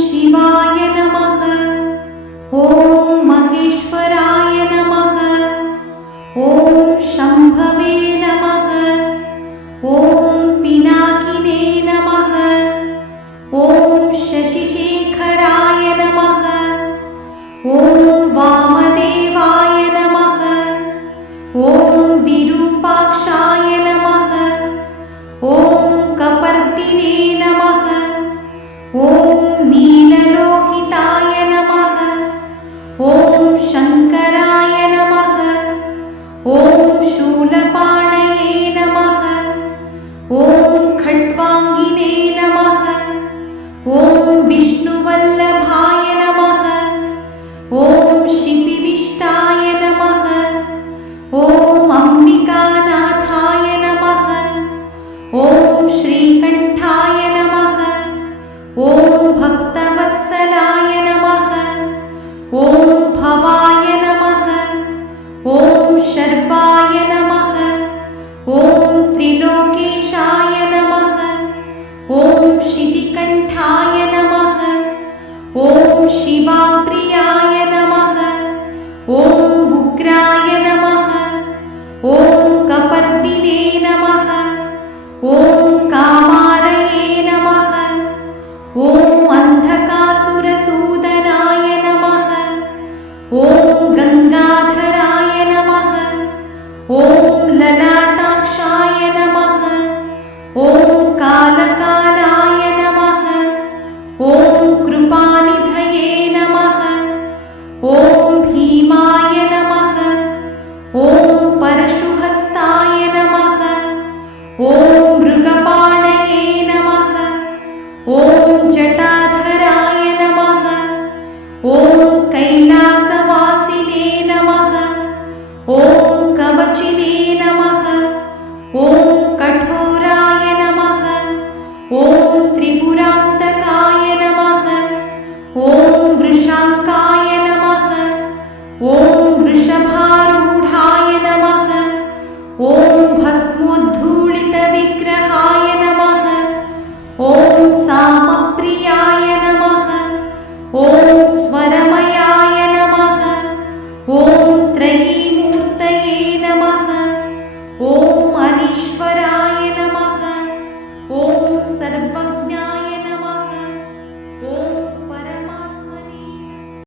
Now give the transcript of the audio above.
शिवाय नमः। ॐ महेश्वराय नमः। ॐ शम्भवे नमः। ॐ पिनाकिने नमः। ॐ शशिशेखराय नमः। ॐ वामदेवाय नमः। ॐ विरूपाक्षाय नमः। ॐ कपर्दिने नमः। ॐ नीललोहिताय नमः। ॐ शङ्कराय नमः। ॐ शूलपाणये नमः। ॐ खट्वाङ्गिने नमः। ॐ विष्णुवल्लभाय नमः। ॐ शिपिविष्टाय नमः। ॐ अम्बिकानाथाय नमः। ॐ श्रीकण्ठाय नमः। ॐ भक्तवत्सलाय नमः। ॐ भवाय नमः। ॐ शर्वाय नमः। ॐ त्रिलोकेशाय नमः। ॐ शितिकण्ठाय नमः। ॐ शिवाप्रियाय नमः। ॐ उग्राय नमः। ॐ कपर्दिने नमः। ॐ कामारये नमः। ॐ अन्धकासुरसूदनाय नमः। ॐ गङ्गाधराय नमः। ॐ ललाटाक्षाय नमः। ॐ कालकालाय नमः। ॐ कृपानिधये नमः। ॐ भीमाय नमः। ॐ परशुहस्ताय नमः। ॐ मृगपाणये नमः। ॐ जटाधराय नमः। ॐ कैलासवासिने नमः। ॐ कवचिने नमः। ॐ कठोराय नमः। ॐ त्रिपुरान्तकाय नमः। ॐ वृषाङ्काय नमः। ॐ वृषभारूढाय नमः। ॐ भस्मोद्धूलितविग्रहाय नमः। ॐ सामप्रियाय नमः। ॐ स्वरमयाय नमः। ॐ त्रयीमूर्तये नमः। ॐ अनीश्वराय